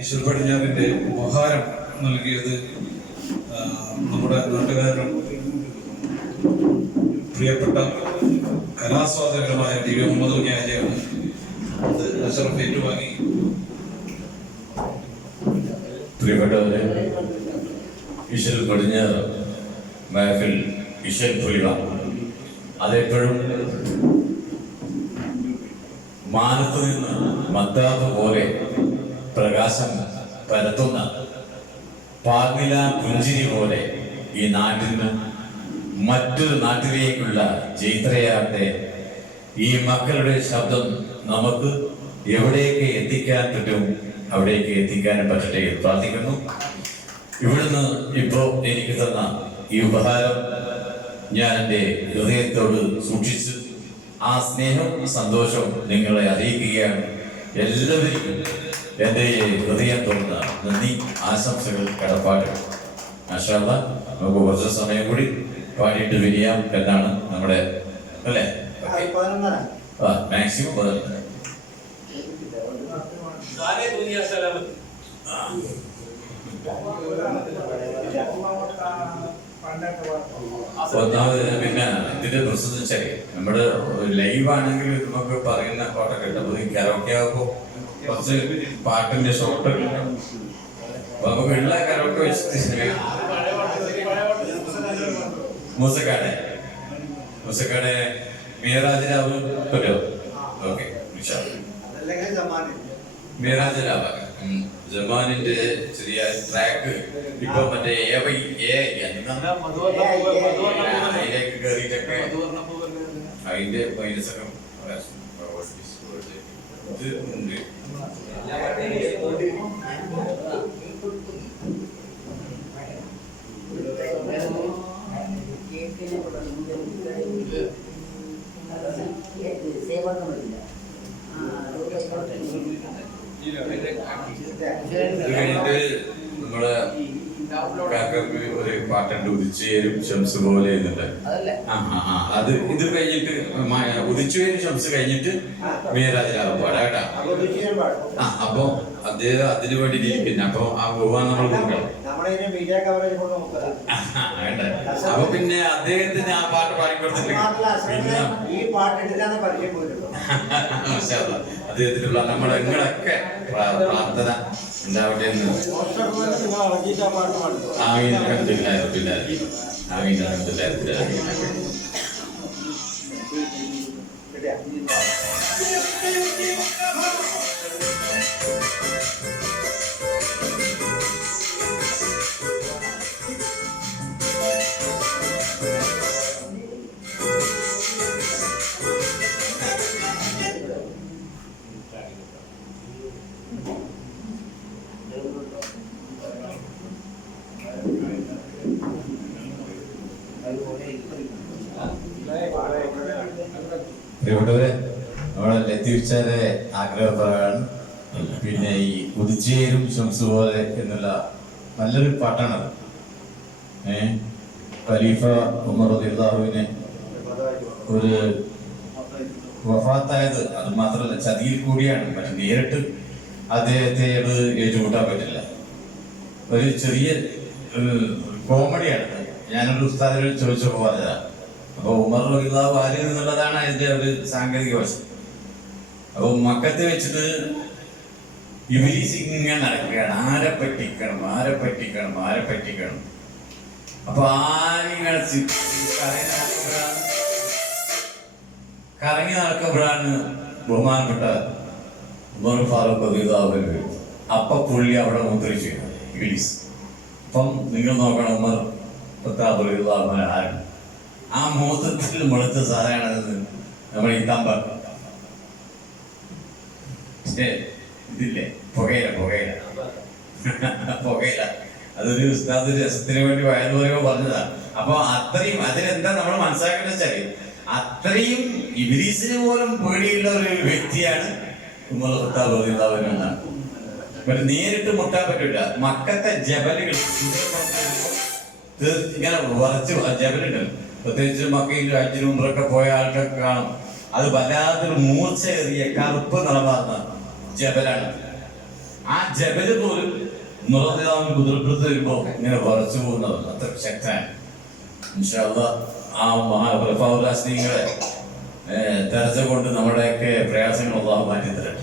ഈശ്വർ പടിഞ്ഞാറിന്റെ ഉപഹാരം നൽകിയത് നമ്മുടെ നാട്ടുകാരും പ്രിയപ്പെട്ട കലാസ്വാദകരുമായ ടി വി മുഹമ്മദ് കുഞ്ഞാജിയാണ്. അത് അഷറഫ് ഏറ്റുവാങ്ങി. പ്രിയപ്പെട്ടവരെ, ഈശ്വർ പടിഞ്ഞാറ് മഹഫിൽ ഈശ്വർ പുലിവ അതെപ്പോഴും മാനത്ത് നിന്ന് മദ്ദാത്ത് പോലെ പ്രകാശം പരത്തുന്ന പാഗ്നില പുഞ്ചിരി പോലെ ഈ നാട്ടിന് മറ്റൊരു നാട്ടിലേക്കുള്ള ജൈത്രയാട്ടെ ഈ മക്കളുടെ ശബ്ദം നമുക്ക് എവിടേക്ക് എത്തിക്കാൻ പറ്റും അവിടേക്ക് എത്തിക്കാനും പറ്റട്ടെ എന്ന് പ്രാർത്ഥിക്കുന്നു. ഇവിടുന്ന് ഇപ്പോൾ എനിക്ക് തന്ന ഈ ഉപഹാരം ഞാൻ എൻ്റെ ഹൃദയത്തോട് സൂക്ഷിച്ച് ആ സ്നേഹം സന്തോഷം നിങ്ങളെ അറിയിക്കുകയാണ്. എല്ലാവർക്കും എൻ്റെ ഹൃദയം തുറന്ന നന്ദി, ആശംസകൾ, കടപ്പാടുകൾ. മാഷാ അല്ലാഹ്, നമുക്ക് കുറച്ച് സമയം കൂടി പാടിയിട്ട് വിരിയാം എന്നാണ് നമ്മുടെ അല്ലേ മാക്സിമം 11. ഒന്നാമത് പിന്നെ ഇതിന്റെ പ്രശ്നം എന്ന് വെച്ചാല് നമ്മുടെ ലൈവ് ആണെങ്കിൽ നമുക്ക് പറയുന്ന പാട്ട് കേട്ടപ്പോ കരോക്കെ ആകുമ്പോ കുറച്ച് പാട്ടിന്റെ ഷോട്ട് നമുക്ക് ഉള്ള കരോക്കെ വെച്ചിട്ട് മൂസക്കാടെ മീറാജിലാവ് പറ്റുമോ? ഓക്കെ, മീറാജിലാവാ. ജമാനിന്റെ ചെറിയ ട്രാക്ക് ഇപ്പൊ മറ്റേ അതിലേക്ക് കയറിയിട്ടൊക്കെ അതിന്റെ മൈനസൊക്കെ ഉണ്ട്. നമ്മളെ ഒരു പാട്ടുണ്ട് ഉദിച്ചേരും ഷംസ് പോലെ അത് ഇത് കഴിഞ്ഞിട്ട് ഉദിച്ചേരും ഷംസ് കഴിഞ്ഞിട്ട് മീറാജിലാവും പാടാട്ടാ. അപ്പൊ അദ്ദേഹം അതിനു വേണ്ടി ഇരിക്കുന്നു. അപ്പൊ ആ പോവാൻ നമ്മൾ കൊടുക്കണം. വേണ്ട. അപ്പൊ പിന്നെ അദ്ദേഹത്തിന് ആ പാട്ട് പാടിക്കൊടുത്തിട്ട് പിന്നെ അദ്ദേഹത്തിനുള്ള നമ്മുടെ നിങ്ങളൊക്കെ പ്രാർത്ഥന ഉണ്ടാവട്ടെ എന്ന് ആമീൻ. അൽഹംദുലില്ലാഹി ആമീൻ. അൽഹംദുലില്ലാഹി. പ്രിയപ്പെട്ടവരെ, നമ്മളെ ലത്തീഫ്ച്ചാരെ ആഗ്രഹപ്രകാരം പിന്നെ ഈ ഉദിച്ചേരും ഷംസ് പോലെ എന്നുള്ള നല്ലൊരു പാട്ടാണത്. ഖലീഫ ഉമർ റളിയല്ലാഹുവിനെ ഒരു വഫാത്തായത് അത് മാത്രമല്ല ചതിയിൽ കൂടിയാണ്. മറ്റു നേരിട്ട് അദ്ദേഹത്തെ അത് ഏറ്റുകൂട്ടാൻ പറ്റില്ല. ഒരു ചെറിയ കോമഡിയാണ്. ഞാനൊരു ഉസ്താദിനോട് ചോദിച്ചപ്പോൾ പറഞ്ഞതാണ്. അപ്പൊ ഉമർ റളിയല്ലാഹു ആര് എന്നുള്ളതാണ് അതിന്റെ ഒരു സാങ്കേതിക വശം. അപ്പൊ മക്കത്ത് വെച്ചിട്ട് ഇബ്ലീസ് ഇങ്ങനെ നടക്കുകയാണ്. ആരെ പറ്റിക്കണം. അപ്പൊ ആരിങ്ങനെ കറങ്ങി നടക്കുമ്പോഴാണ് ബഹുമാനപ്പെട്ട ഉമർ ഫാറൂഖ് റളിയല്ലാഹു അൻഹു അപ്പൊ പുള്ളി അവിടെ മുദ്രിച്ചു ഇബ്ലീസ്. ഇപ്പം നിങ്ങൾ നോക്കണം, ഉമർ ആരും ആ മൂത്രത്തിൽ മുളച്ച സാധനമാണത്. നമ്മുടെ ഈ തമ്പ ഇതില്ലേ, പുകയില അതൊരു ഉസ്താദ് രസത്തിന് വേണ്ടി വയറുപോലെയോ പറഞ്ഞതാ. അപ്പൊ അത്രയും അതിലെന്താ നമ്മൾ മനസ്സിലാക്കേണ്ടത് വെച്ചാല്, അത്രയും ഇബ്ലീസിന് പോലും പേടിയുള്ള ഒരു വ്യക്തിയാണ് ഉമർ ഖത്താബ് റളിയല്ലാഹു അൻഹു എന്നാണ്. പക്ഷെ നേരിട്ട് മുട്ടാൻ പറ്റില്ല. മക്കത്തെ ജബലുകൾ ഇങ്ങനെ ഉറച്ച് ജബലുണ്ടല്ലോ, പ്രത്യേകിച്ച് മക്കയിൽ ഹജ്ജിനും ഉംറയൊക്കെ പോയ ആൾക്കൊക്കെ കാണും. അത് വല്ലാത്തൊരു മൂർച്ചയേറിയ കറുപ്പ് നിറമാർന്ന ജബലാണ്. ആ ജബല് പോലും നുറഞ്ഞാവിന് കുതിർപ്പെടുത്ത് വരുമ്പോ ഇങ്ങനെ വറച്ചു പോകുന്നവർ അത്ര ശക്തമാണ്. ഇൻഷാ അല്ലാഹ് ആ മഹാപ്രഭാവരാശിനികളെ തെരച്ച കൊണ്ട് നമ്മുടെയൊക്കെ പ്രയാസങ്ങൾ അല്ലാഹു മാറ്റി തരട്ടെ.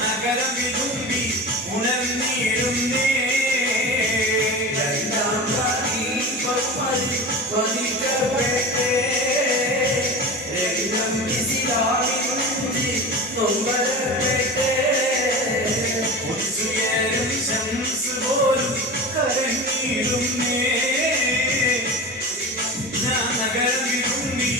നഗരം വിരുമ്പി ഉണർന്നിടുന്നേ പോലും കരഞ്ഞിടുന്നേ നഗരം വിരുമ്പി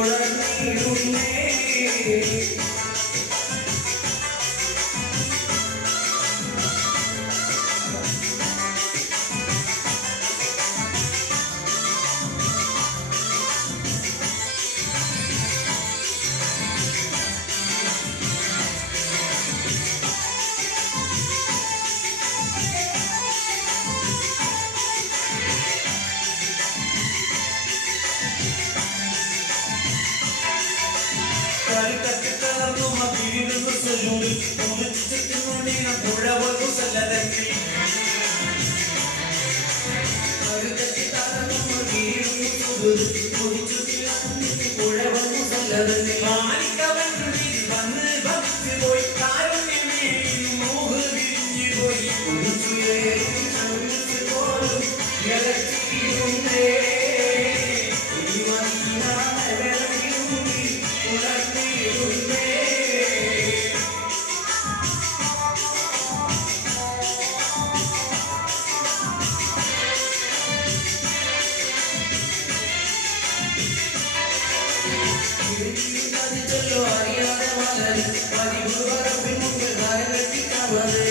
ഉണർന്നിടുന്നേ. കൊതിച്ചു ചുറ്റുന്നുണ്ടീന പുഴ പോലും സല്ലതത്തിൽ മാലിക്കവൻ വന്ന് ഭക്തി പോയി കാരുണ്യമേ മോഹ് വിരിഞ്ഞു പോയി പോലും ഉണർത്തിയിടുന്നേ അറിയാതെ വളരെ പതിവ് പറമ്പിൽ മുമ്പ് കാലം കെട്ടിക്കാവത്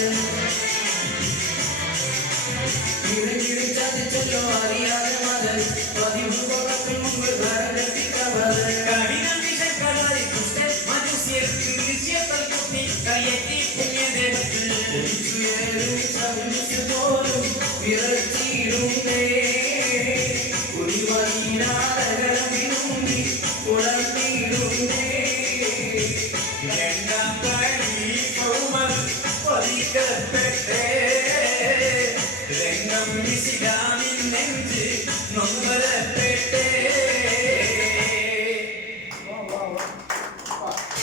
ചതിച്ചല്ലോ അറിയാതെ മകൾ പതിവ് പറമ്പിൽ മുമ്പ് കാലം കെട്ടിക്കാവത് കഠിനം വിശക്കടായി ദുഷ്ടൻ മനുഷ്യർക്ക് വിഷയത്തിൽ കുത്തി കയ്യെത്തി പുണ്യദേഹത്തിൽ പോലും വിറച്ചിടുന്നേ ഒരു വൈനാടകരമിടുന്നി ഉണർത്തിയിടുന്നേ രണ്ടാം കളിപ്പുമർ പതിക്കപ്പെട്ടേ രംഗം വിശികാമിൻ നെഞ്ച്